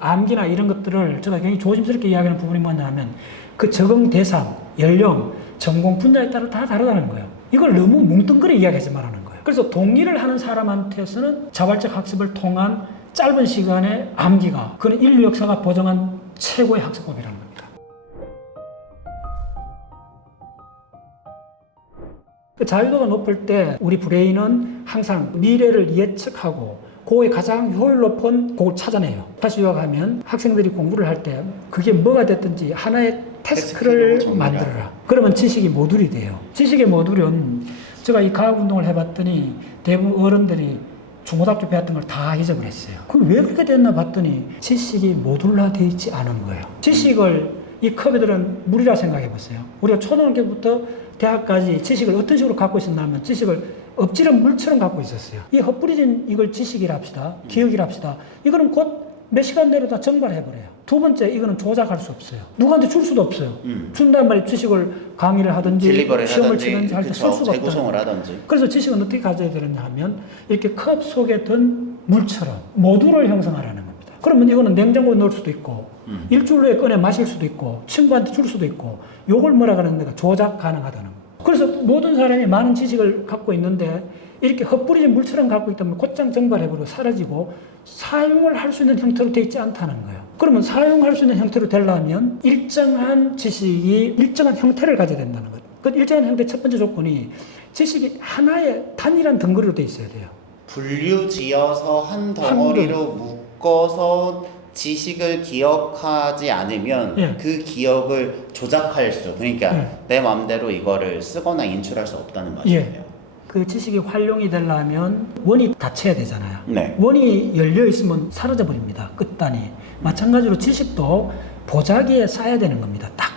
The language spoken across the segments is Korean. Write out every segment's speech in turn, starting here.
암기나 이런 것들을 제가 굉장히 조심스럽게 이야기하는 부분이 뭐냐면 그 적응 대상, 연령, 전공 분야에 따라 다 다르다는 거예요. 이걸 너무 뭉뚱그려 이야기하지 말라는 거예요. 그래서 동의를 하는 사람한테서는 자발적 학습을 통한 짧은 시간의 암기가 그건 인류 역사가 보정한 최고의 학습법이라는 겁니다. 그 자유도가 높을 때 우리 브레인은 항상 미래를 예측하고 그거에 가장 효율 높은 그걸 찾아내요. 다시 요약하면 학생들이 공부를 할 때 그게 뭐가 됐든지 하나의 태스크를 만들어라. 그러면 지식이 모듈이 돼요. 지식의 모듈은 제가 이 과학운동을 해봤더니 대부분 어른들이 중고등학교 배웠던 걸 다 잊어버렸어요. 그럼 왜 그렇게 됐나 봤더니 지식이 모듈화되어 있지 않은 거예요. 지식을 이 컵에들은 물이라 생각해 보세요. 우리가 초등학교부터 대학까지 지식을 어떤 식으로 갖고 있었냐면 지식을 엎질은 물처럼 갖고 있었어요. 이 헛뿌려진 이걸 지식이라 합시다. 기억이라 합시다. 이거는 곧 몇 시간 내로 다 정발해버려요. 두 번째, 이거는 조작할 수 없어요. 누구한테 줄 수도 없어요. 준다는 말이 지식을 강의를 하든지 시험을 치든지 할 때 쓸 수가 재구성을 하든지. 그래서 지식은 어떻게 가져야 되느냐 하면 이렇게 컵 속에 든 물처럼 모듈을 형성하라는 겁니다. 그러면 이거는 냉장고에 넣을 수도 있고 일주일 후에 꺼내 마실 수도 있고 친구한테 줄 수도 있고 요걸 뭐라 그러는가 조작 가능하다는 거예요. 그래서 모든 사람이 많은 지식을 갖고 있는데 이렇게 헛뿌려진 물처럼 갖고 있다면 곧장 정발해버리고 사라지고 사용을 할 수 있는 형태로 되어 있지 않다는 거예요. 그러면 사용할 수 있는 형태로 되려면 일정한 지식이 일정한 형태를 가져야 된다는 거예요. 그 일정한 형태의 첫 번째 조건이 지식이 하나의 단일한 덩어리로 되어 있어야 돼요. 분류지어서 한 덩어리로 묶어서 지식을 기억하지 않으면 예. 그 기억을 조작할 수, 그러니까 내 마음대로 이거를 쓰거나 인출할 수 없다는 말이에요. 예. 그 지식이 활용이 되려면 원이 닫혀야 되잖아요. 네. 원이 열려 있으면 사라져 버립니다. 끝단이. 마찬가지로 지식도 보자기에 쌓여야 되는 겁니다. 딱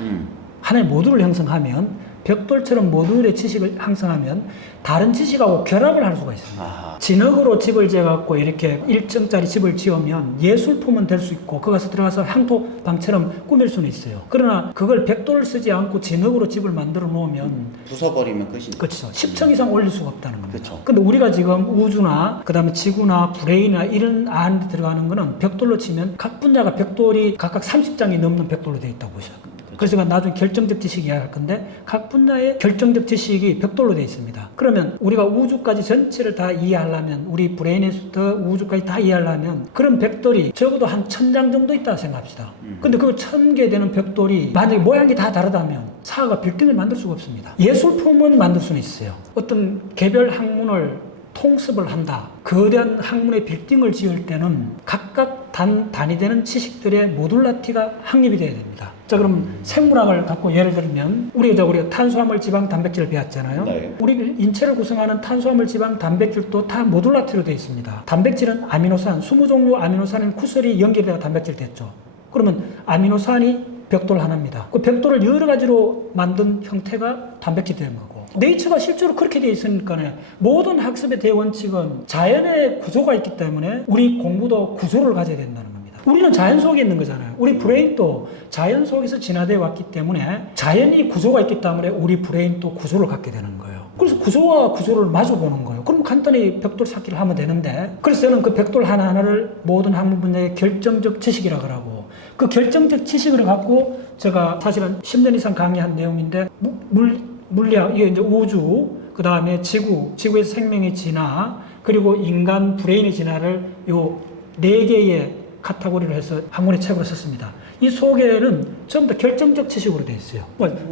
하나의 모듈을 형성하면 벽돌처럼 모듈의 지식을 형성하면 다른 지식하고 결합을 할 수가 있습니다. 아하. 진흙으로 집을 지어갖고 이렇게 1층짜리 집을 지으면 예술품은 될 수 있고 거기서 들어가서 향토방처럼 꾸밀 수는 있어요. 그러나 그걸 벽돌을 쓰지 않고 진흙으로 집을 만들어 놓으면 부숴버리면 끝이죠. 그렇죠. 10층 이상 올릴 수가 없다는 겁니다. 그렇죠. 근데 우리가 지금 우주나 그다음에 지구나 브레인이나 이런 안에 들어가는 거는 벽돌로 치면 각 분야가 벽돌이 각각 30장이 넘는 벽돌로 되어 있다고 보셔요. 그래서 제가 나중에 결정적 지식 이야기할 건데 각 분야의 결정적 지식이 벽돌로 되어 있습니다. 그러면 우리가 우주까지 전체를 다 이해하려면 우리 브레인에서부터 우주까지 다 이해하려면 그런 벽돌이 적어도 한 1000장 정도 있다고 생각합시다. 근데 그 1000개 되는 벽돌이 만약에 모양이 다 다르다면 사과가 빌딩을 만들 수가 없습니다. 예술품은 만들 수는 있어요. 어떤 개별 학문을 통습을 한다. 거대한 학문의 빌딩을 지을 때는 각각 단위되는 지식들의 모듈라티가 확립이 돼야 됩니다. 자, 그럼 생물학을 갖고 예를 들면 우리가 탄수화물, 지방, 단백질을 배웠잖아요. 네. 우리 인체를 구성하는 탄수화물, 지방, 단백질도 다 모듈라티로 되어 있습니다. 단백질은 아미노산, 20종류 아미노산은 쿠설이 연결되어 단백질 됐죠. 그러면 아미노산이 벽돌 하나입니다. 그 벽돌을 여러 가지로 만든 형태가 단백질이 되는 거고. 네이처가 실제로 그렇게 되어 있으니까 모든 학습의 대원칙은 자연의 구조가 있기 때문에 우리 공부도 구조를 가져야 된다는 겁니다. 우리는 자연 속에 있는 거잖아요. 우리 브레인도 자연 속에서 진화되어 왔기 때문에 자연이 구조가 있기 때문에 우리 브레인도 구조를 갖게 되는 거예요. 그래서 구조와 구조를 마주 보는 거예요. 그럼 간단히 벽돌 찾기를 하면 되는데 그래서 저는 그 벽돌 하나하나를 모든 학문 분야의 결정적 지식이라고 하고 그 결정적 지식을 갖고 제가 사실은 10년 이상 강의한 내용인데 물리학, 이게 이제 우주, 그 다음에 지구에서 생명의 진화, 그리고 인간 브레인의 진화를 요 4개의 카테고리로 해서 한 권의 책으로 썼습니다. 이 속에는 전부 다 결정적 지식으로 되어 있어요.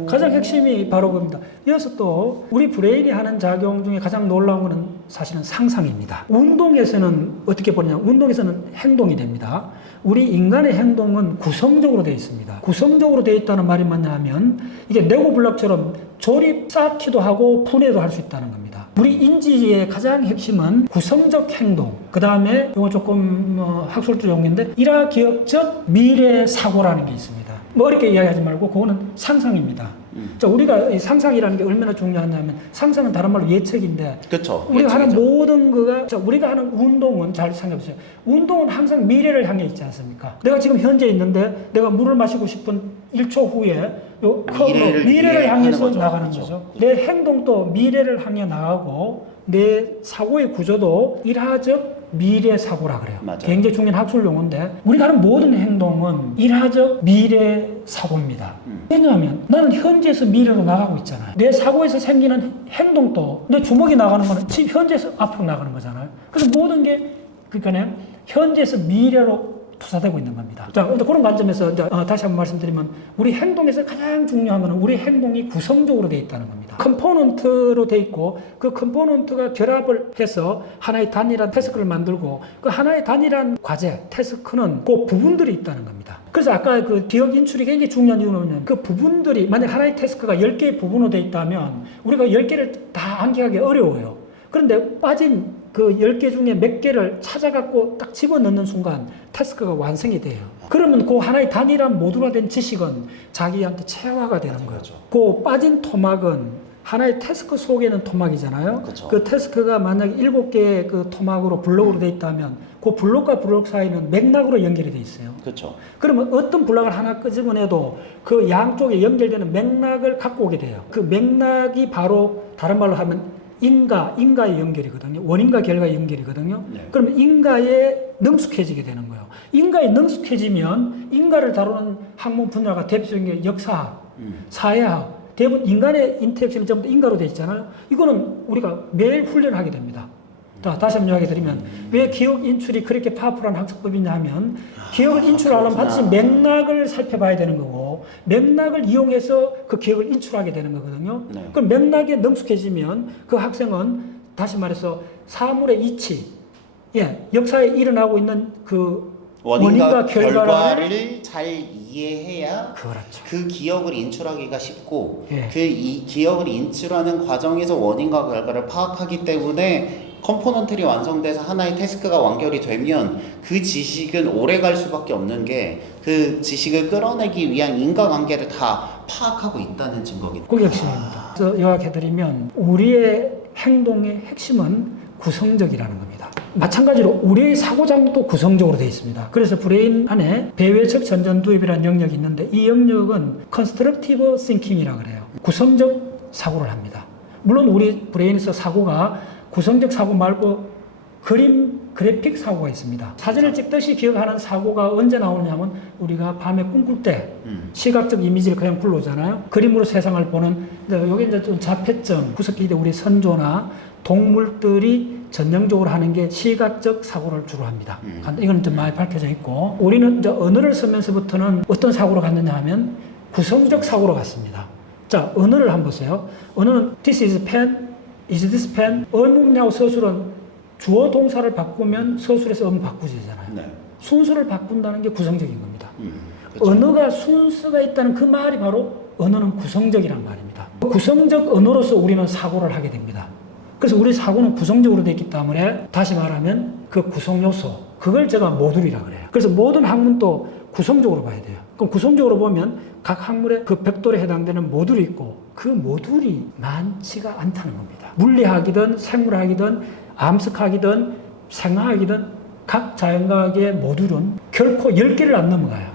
가장 핵심이 바로 그겁니다. 이어서 또 우리 브레인이 하는 작용 중에 가장 놀라운 것은 사실은 상상입니다. 운동에서는 어떻게 보느냐? 운동에서는 행동이 됩니다. 우리 인간의 행동은 구성적으로 되어 있습니다. 구성적으로 되어 있다는 말이 뭐냐 하면 이게 레고 블록처럼 조립 쌓기도 하고 분해도 할 수 있다는 겁니다. 우리 인지의 가장 핵심은 구성적 행동, 그 다음에 이거 조금 학술적 용어인데 일화기억적 미래 사고라는 게 있습니다. 뭐 어렵게 이야기하지 말고 그거는 상상입니다. 자, 우리가 이 상상이라는 게 얼마나 중요하냐면 상상은 다른 말로 예측인데 그렇죠. 우리가 하는 모든 거가 우리가 하는 운동은 잘 생각해 보세요. 운동은 항상 미래를 향해 있지 않습니까? 내가 지금 현재 있는데 내가 물을 마시고 싶은 1초 후에 요 미래를 향해서 나가는 거죠. 내 행동도 미래를 향해 나가고 내 사고의 구조도 일화적 미래 사고라 그래요. 맞아요. 굉장히 중요한 학술 용어인데 우리가 하는 모든 행동은 일하적 미래 사고입니다. 왜냐하면 나는 현재에서 미래로 나가고 있잖아요. 내 사고에서 생기는 행동도 내 주먹이 나가는 거는 지금 현재에서 앞으로 나가는 거잖아요. 그래서 모든 게 그러니까 현재에서 미래로 투사되고 있는 겁니다. 자, 그런 관점에서 이제 다시 한번 말씀드리면 우리 행동에서 가장 중요한 것은 우리 행동이 구성적으로 되어 있다는 겁니다. 컴포넌트로 되어 있고 그 컴포넌트가 결합을 해서 하나의 단일한 태스크를 만들고 그 하나의 단일한 과제, 태스크는 그 부분들이 있다는 겁니다. 그래서 아까 그 기억 인출이 굉장히 중요한 이유는 그 부분들이 만약 하나의 태스크가 10개의 부분으로 되어 있다면 우리가 10개를 다 암기하기 어려워요. 그런데 빠진 그 10개 중에 몇 개를 찾아갖고 딱 집어넣는 순간 태스크가 완성이 돼요. 그러면 그 하나의 단일한 모듈화된 지식은 자기한테 체화가 되는 거죠. 그 빠진 토막은 하나의 태스크 속에는 토막이잖아요. 그쵸. 그 태스크가 만약 7개의 그 토막으로 블록으로 되어 있다면 그 블록과 블록 사이는 맥락으로 연결이 되어 있어요. 그렇죠. 그러면 어떤 블록을 하나 끄집어내도 그 양쪽에 연결되는 맥락을 갖고 오게 돼요. 그 맥락이 바로 다른 말로 하면 인과의 연결이거든요. 원인과 결과의 연결이거든요. 네. 그러면 인과에 능숙해지게 되는 거예요. 인과에 능숙해지면 인과를 다루는 학문 분야가 대표적인 게 역사학, 사회학, 대부분 인간의 인터랙션이 전부 다 인과로 되어 있잖아요. 이거는 우리가 매일 훈련하게 됩니다. 다시 한번 이야기 드리면 왜 기억 인출이 그렇게 파워풀한 학습법이냐 하면 기억을 인출하려면 반드시 맥락을 살펴봐야 되는 거고 맥락을 이용해서 그 기억을 인출하게 되는 거거든요. 네. 그럼 맥락에 능숙해지면 그 학생은 다시 말해서 사물의 이치, 역사에 일어나고 있는 그 원인과 결과를 잘 이해해야 그렇죠. 그 기억을 인출하기가 쉽고 예. 그 이 기억을 인출하는 과정에서 원인과 결과를 파악하기 때문에 컴포넌트리 완성돼서 하나의 태스크가 완결이 되면 그 지식은 오래 갈 수밖에 없는 게 그 지식을 끌어내기 위한 인과관계를 다 파악하고 있다는 증거겠죠. 그게 핵심입니다. 그래서 요약해드리면 우리의 행동의 핵심은 구성적이라는 겁니다. 마찬가지로 우리의 사고장도 구성적으로 되어 있습니다. 그래서 브레인 안에 배외적 전전 도입이라는 영역이 있는데 이 영역은 constructive thinking이라고 그래요. 구성적 사고를 합니다. 물론 우리 브레인에서 사고가 구성적 사고 말고 그래픽 사고가 있습니다. 사진을 찍듯이 기억하는 사고가 언제 나오느냐면 우리가 밤에 꿈꿀 때 시각적 이미지를 그냥 불러오잖아요. 그림으로 세상을 보는 여기 이제 좀 자폐증 구석기대 우리 선조나 동물들이 전형적으로 하는 게 시각적 사고를 주로 합니다. 이건 좀 많이 밝혀져 있고 우리는 이제 언어를 쓰면서부터는 어떤 사고로 갔느냐 하면 구성적 사고로 갔습니다. 자, 언어를 한번 보세요. 언어는 this is pen, is this pen? 의문문하고 서술은 주어 동사를 바꾸면 서술에서 의문 바꾸지잖아요. 네. 순서를 바꾼다는 게 구성적인 겁니다. 그렇죠. 언어가 순서가 있다는 그 말이 바로 언어는 구성적이란 말입니다. 구성적 언어로서 우리는 사고를 하게 됩니다. 그래서 우리 사고는 구성적으로 되어 있기 때문에 다시 말하면 그 구성 요소 그걸 제가 모듈이라 그래요. 그래서 모든 학문도 구성적으로 봐야 돼요. 그럼 구성적으로 보면 각 학문의 그 벽돌에 해당되는 모듈이 있고 그 모듈이 많지가 않다는 겁니다. 물리학이든 생물학이든 암석학이든 생화학이든 각 자연과학의 모듈은 결코 10개를 안 넘어가요.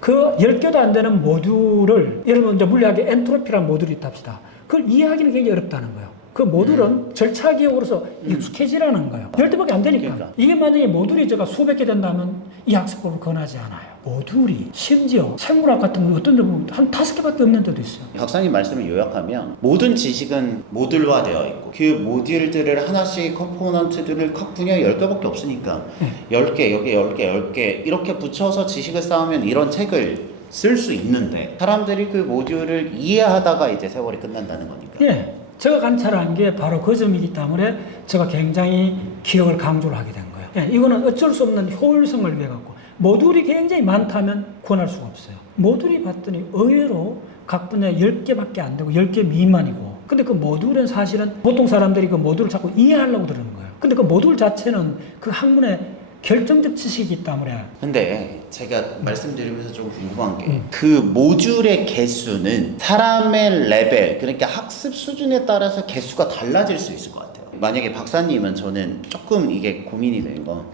그 10개도 안 되는 모듈을 여러분 이제 물리학에 엔트로피라는 모듈이 있다 합시다. 그걸 이해하기는 굉장히 어렵다는 거예요. 그 모듈은 절차 기억으로서 익숙해지라는 거예요. 10개밖에 안 되니까. 그러니까. 이게 만약에 모듈이 제가 수백 개 된다면 이 학습법을 권하지 않아요. 모듈이 심지어 생물학 같은 거 어떤 데 보면 한 5개밖에 없는 데도 있어요. 박사님 말씀을 요약하면 모든 지식은 모듈화되어 있고 그 모듈들을 하나씩 컴포넌트들을 각 분야에 10개밖에 없으니까 10개, 여기 10개, 10개 이렇게 붙여서 지식을 쌓으면 이런 책을 쓸 수 있는데 사람들이 그 모듈을 이해하다가 이제 세월이 끝난다는 거니까. 예. 제가 관찰한 게 바로 그 점이기 때문에 제가 굉장히 기억을 강조를 하게 된 거예요. 예, 이거는 어쩔 수 없는 효율성을 위해 갖고 모듈이 굉장히 많다면 구원할 수가 없어요. 모듈이 봤더니 의외로 각 분야에 10개밖에 안 되고 10개 미만이고 근데 그 모듈은 사실은 보통 사람들이 그 모듈을 자꾸 이해하려고 들은 거예요. 근데 그 모듈 자체는 그 학문의 결정적 지식이기 때문에 근데 제가 말씀드리면서 좀 궁금한 게 그 모듈의 개수는 사람의 레벨 그러니까 학습 수준에 따라서 개수가 달라질 수 있을 것 같아요. 만약에 박사님은 저는 조금 이게 고민이 되는 거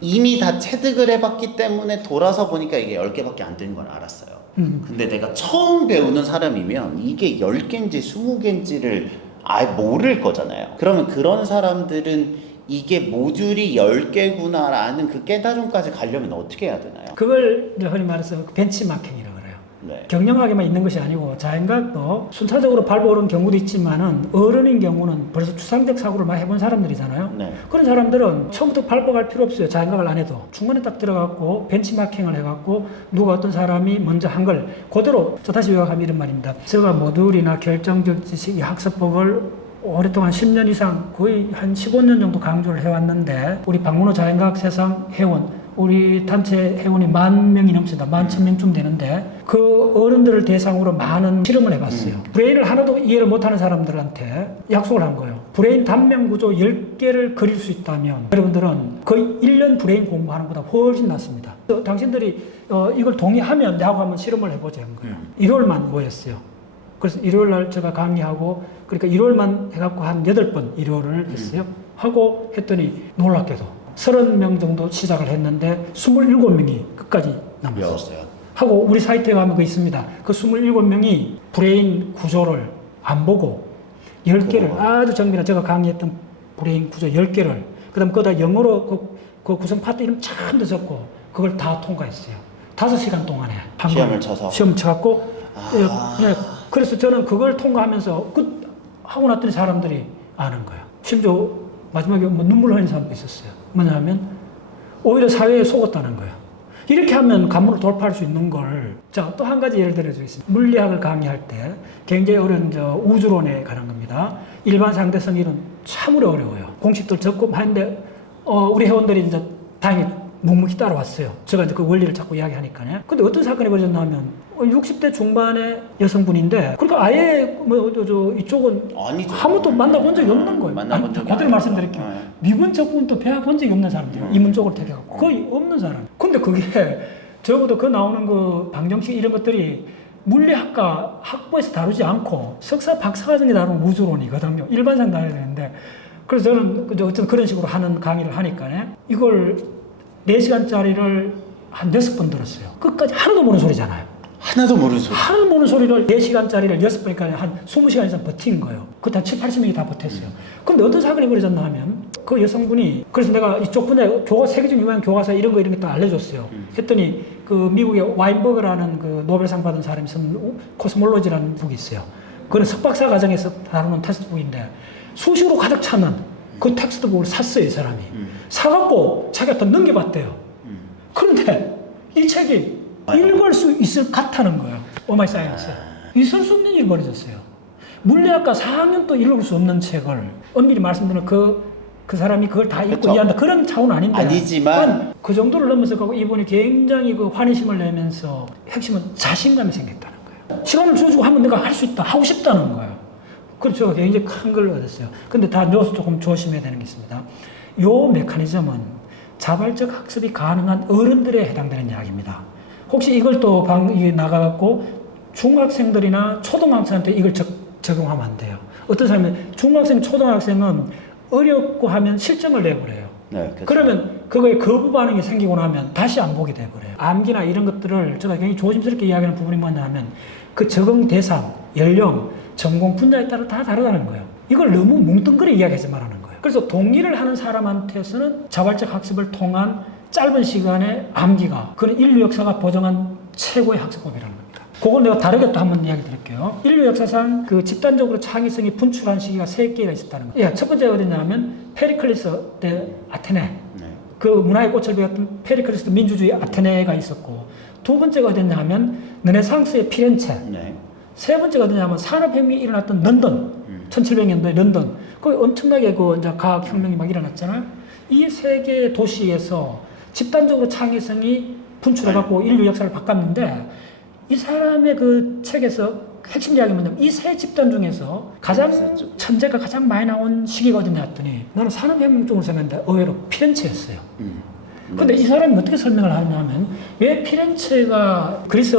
이미 다 체득을 해봤기 때문에 돌아서 보니까 이게 10개밖에 안 되는 걸 알았어요. 근데 내가 처음 배우는 사람이면 이게 10개인지 20개인지를 아예 모를 거잖아요. 그러면 그런 사람들은 이게 모듈이 10개구나라는 그 깨달음까지 가려면 어떻게 해야 되나요? 그걸 이제 흔히 말해서 벤치마킹이라고 그래요. 네. 경영학에만 있는 것이 아니고 자연과학도 순차적으로 밟아 오른 경우도 있지만은 어른인 경우는 벌써 추상적 사고를 많이 해본 사람들이잖아요. 네. 그런 사람들은 처음부터 밟아갈 필요 없어요. 자연과학을 안 해도. 중간에 딱 들어가고 벤치마킹을 해갖고 누가 어떤 사람이 먼저 한 걸 그대로 저 다시 요약하면 이런 말입니다. 제가 모듈이나 결정적 지식, 이 학습법을 오랫동안 10년 이상 거의 한 15년 정도 강조를 해왔는데 우리 박문호 자연과학 세상 회원 우리 단체 회원이 10,000명이 넘습니다. 11,000명쯤 되는데 그 어른들을 대상으로 많은 실험을 해봤어요. 브레인을 하나도 이해를 못하는 사람들한테 약속을 한 거예요. 브레인 단면 구조 10개를 그릴 수 있다면 여러분들은 거의 1년 브레인 공부하는 것보다 훨씬 낫습니다. 당신들이 이걸 동의하면 나하고 한번 실험을 해보자 한 거예요. 1월만 모였어요. 그래서 일요일 날 제가 강의하고 그러니까 일요일만 해갖고 한 8번 일요일을 했어요. 하고 했더니 놀랍게도 30명 정도 시작을 했는데 27명이 끝까지 남았어요. 배웠어요. 하고 우리 사이트에 가면 그거 있습니다. 그 27명이 브레인 구조를 안 보고 10개를 아주 정밀한 제가 강의했던 브레인 구조 10개를 그 다음 거기다 영어로 그 구성 파트 이름 참 적고 그걸 다 통과했어요. 5시간 동안에 시험을 쳐서 시험 쳐갖고 예, 그래서 저는 그걸 통과하면서 하고 났더니 사람들이 아는 거예요. 심지어 마지막에 뭐 눈물 흘리는 사람도 있었어요. 뭐냐면 오히려 사회에 속았다는 거예요. 이렇게 하면 관문을 돌파할 수 있는 걸. 자, 또 한 가지 예를 들어주겠습니다. 물리학을 강의할 때 굉장히 어려운 우주론에 관한 겁니다. 일반 상대성 이론 참으로 어려워요. 공식들 적고 하는데 우리 회원들이 이제 다행히 묵묵히 따라왔어요. 제가 이제 그 원리를 자꾸 이야기하니까요. 근데 어떤 사건이 벌어졌나 하면 60대 중반의 여성분인데 그러니까 아예 이쪽은 아니죠. 아무도 만나본 적이 없는 거예요. 만나본 적이 그대로 아니죠. 말씀드릴게요. 네. 미분 적분도 배워본 적이 없는 사람들이에요. 이문 쪽으로 택해갖고 거의 없는 사람. 근데 그게 적어도 그 나오는 그 방정식 이런 것들이 물리학과 학부에서 다루지 않고 석사 박사과정에 다루는 우주론이거든요. 일반상 다뤄야 되는데 그래서 저는 어쨌든 그런 식으로 하는 강의를 하니까 이걸 4시간짜리를 한 6번 들었어요. 끝까지 하나도 모르는 소리잖아요. 하나도 모르는 소리. 하나도 모르는 소리를 4시간짜리를 6번이니까 한 20시간 이상 버틴 거예요. 그때 한 7, 80명이 다 버텼어요. 근데 어떤 사건이 벌어졌나 하면 그 여성분이 그래서 내가 이쪽 분야 세계적 유명한 교과서 이런 거 다 알려줬어요. 했더니 그 미국의 와인버그라는 그 노벨상 받은 사람이 쓴 코스몰로지라는 북이 있어요. 그건 석박사 과정에서 다루는 텍스트북인데 수시로 가득 차는 그 텍스트북을 샀어요, 이 사람이. 사갖고 자기가 더 넘겨봤대요. 그런데 이 책이 읽을 수 있을 것 같다는 거예요. 오마이 사이언스. 있을 수 없는 일이 벌어졌어요. 물리학과 4학년도 읽을 수 없는 책을 엄밀히 말씀드리면 그 사람이 그걸 다 읽고 그렇죠. 이해한다. 그런 차원은 아닌데. 아니지만 그 정도를 넘어서 가고 이분이 굉장히 그 환희심을 내면서 핵심은 자신감이 생겼다는 거예요. 시간을 주어주고 하면 내가 할 수 있다. 하고 싶다는 거예요. 그렇죠. 굉장히 큰 걸 얻었어요. 근데 다 넣어서 조금 조심해야 되는 게 있습니다. 요 메커니즘은 자발적 학습이 가능한 어른들에 해당되는 이야기입니다. 혹시 이걸 또 이게 나가갖고 중학생들이나 초등학생한테 이걸 적용하면 안 돼요. 어떤 사람은 중학생, 초등학생은 어렵고 하면 실증을 내버려요. 네, 그렇죠. 그러면 그거에 거부 반응이 생기고 나면 다시 안 보게 돼버려요. 암기나 이런 것들을 제가 굉장히 조심스럽게 이야기하는 부분이 뭐냐면 그 적응 대상, 연령, 전공 분야에 따라 다 다르다는 거예요. 이걸 너무 뭉뚱그려 이야기하지 말라는 거예요. 그래서 동의를 하는 사람한테서는 자발적 학습을 통한 짧은 시간에 암기가 그건 인류 역사가 보정한 최고의 학습법이라는 겁니다. 그걸 내가 다르게 또 한번 이야기 드릴게요. 인류 역사상 그 집단적으로 창의성이 분출한 시기가 3개가 있었다는 거예요. 첫 번째가 어디냐면 페리클리스 때 아테네. 네. 그 문화의 꽃을 배웠던 페리클리스 민주주의 아테네가 있었고 두 번째가 어디냐면 르네상스의 피렌체. 네. 세 번째가 어디냐면 산업혁명이 일어났던 런던. 1700년도에 런던. 거기 엄청나게 그 이제 과학혁명이 막 일어났잖아요. 이 세 개의 도시에서 집단적으로 창의성이 분출해갖고 인류 역사를 바꿨는데 이 사람의 그 책에서 핵심 이야기가 뭐냐면 이 세 집단 중에서 가장 천재가 가장 많이 나온 시기가 어디냐 했더니 나는 산업혁명 쪽으로 생각했는데 의외로 피렌체였어요. 근데 이 사람이 어떻게 설명을 하냐면 왜 피렌체가 그리스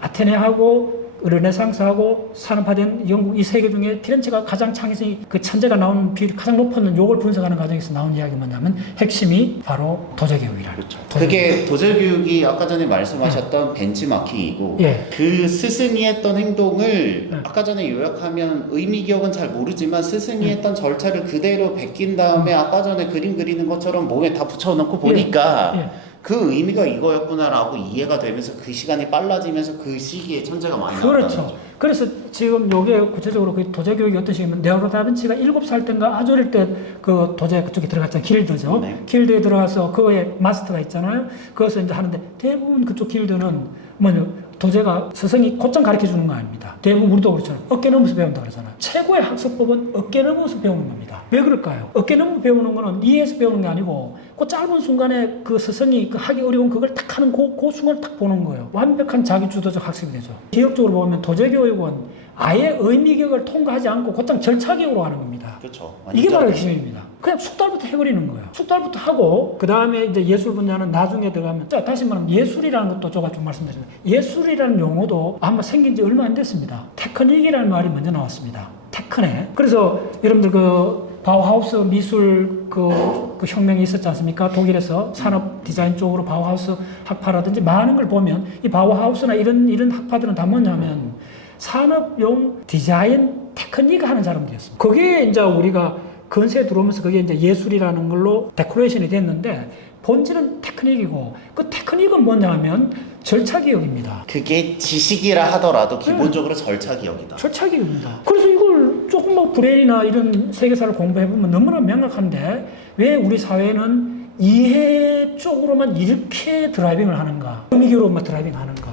아테네하고 르네상스하고 산업화된 영국 이 세 개 중에 피렌체가 가장 창의성이 그 천재가 나오는 비율이 가장 높았는 요걸 분석하는 과정에서 나온 이야기 뭐냐면 핵심이 바로 도제교육이라. 그렇죠. 그게 도제교육이 아까 전에 말씀하셨던 벤치마킹이고 예. 그 스승이 했던 행동을 아까 전에 요약하면 의미 기억은 잘 모르지만 스승이 했던 절차를 그대로 베낀 다음에 아까 전에 그림 그리는 것처럼 몸에 다 붙여놓고 보니까 예. 그 의미가 이거였구나라고 이해가 되면서 그 시간이 빨라지면서 그 시기에 천재가 많이 나왔다는 그렇죠. 거죠. 그래서 지금 요게 구체적으로 그 도제교육이 어떤 식이면 레오나르도 다빈치가 7살 때인가 아주 어릴 때 그 도제 그쪽에 들어갔잖아요. 길드죠. 네. 길드에 들어가서 그거에 마스터가 있잖아요. 거기서 이제 하는데 대부분 그쪽 길드는 뭐냐 도제가 스승이 곧장 가르쳐 주는 거 아닙니다. 대부분 우리도 그렇잖아요. 어깨 넘어서 배운다 그러잖아요. 최고의 학습법은 어깨 넘어서 배우는 겁니다. 왜 그럴까요? 어깨 넘어 배우는 거는 이해해서 배우는 게 아니고 그 짧은 순간에 그 스승이 그 하기 어려운 그걸 딱 하는 그 순간을 딱 보는 거예요. 완벽한 자기 주도적 학습이 되죠. 기억적으로 보면 도제교육은 아예 의미교육을 통과하지 않고 곧장 절차교육으로 하는 겁니다. 그렇죠. 이게 바로 핵심입니다. 그냥 숙달부터 해버리는 거예요. 숙달부터 하고 그 다음에 이제 예술 분야는 나중에 들어가면 자 다시 말하면 예술이라는 것도 제가 좀 말씀드리면 예술이라는 용어도 아마 생긴 지 얼마 안 됐습니다. 테크닉이라는 말이 먼저 나왔습니다. 테크닉. 그래서 여러분들 그 바우하우스 미술 그 혁명이 있었지 않습니까? 독일에서 산업 디자인 쪽으로 바우하우스 학파라든지 많은 걸 보면 이 바우하우스나 이런 학파들은 다 뭐냐면 산업용 디자인 테크닉 하는 사람들이었습니다. 그게 이제 우리가 근세에 들어오면서 그게 이제 예술이라는 걸로 데코레이션이 됐는데 본질은 테크닉이고 그 테크닉은 뭐냐면 절차기억입니다. 그게 지식이라 하더라도 기본적으로 절차기억이다. 절차기억입니다. 그래서 이걸 조금 뭐 브레인이나 이런 세계사를 공부해보면 너무나 명확한데 왜 우리 사회는 이해 쪽으로만 이렇게 드라이빙을 하는가? 의미교로만 드라이빙 하는가?